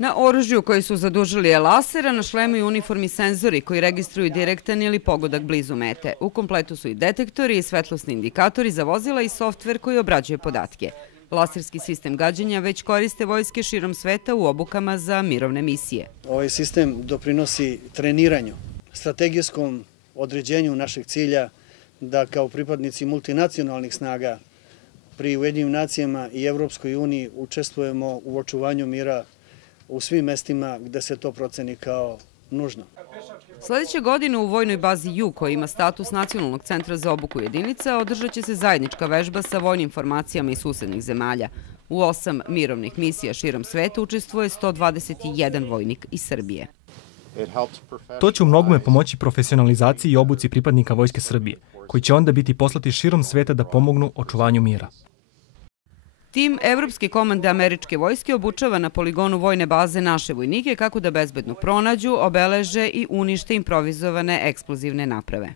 Na oružju koji su zadužili je laser, a na šlemu i uniformi senzori koji registruju direktan ili pogodak blizu mete. U kompletu su i detektori i svetlosni indikatori za vozila i softver koji obrađuje podatke. Laserski sistem gađanja već koriste vojske širom sveta u obukama za mirovne misije. Ovaj sistem doprinosi treniranju, strategijskom određenju našeg cilja da kao pripadnici multinacionalnih snaga pri Ujedinjenim nacijama i Evropskoj uniji učestvujemo u očuvanju mira u svim mestima gde se to proceni kao nužno. Sljedeće godine u vojnoj bazi Jug, koja ima status Nacionalnog centra za obuku jedinica, održat će se zajednička vežba sa vojnim formacijama iz susednih zemalja. U 8 mirovnih misija širom sveta učestvuje 121 vojnik iz Srbije. To će u mnogome pomoći profesionalizaciji i obuci pripadnika Vojske Srbije, koji će onda biti poslati širom sveta da pomognu očuvanju mira. Tim Evropske komande američke vojske obučava na poligonu vojne baze naše vojnike kako da bezbedno pronađu, obeleže i unište improvizovane eksplozivne naprave.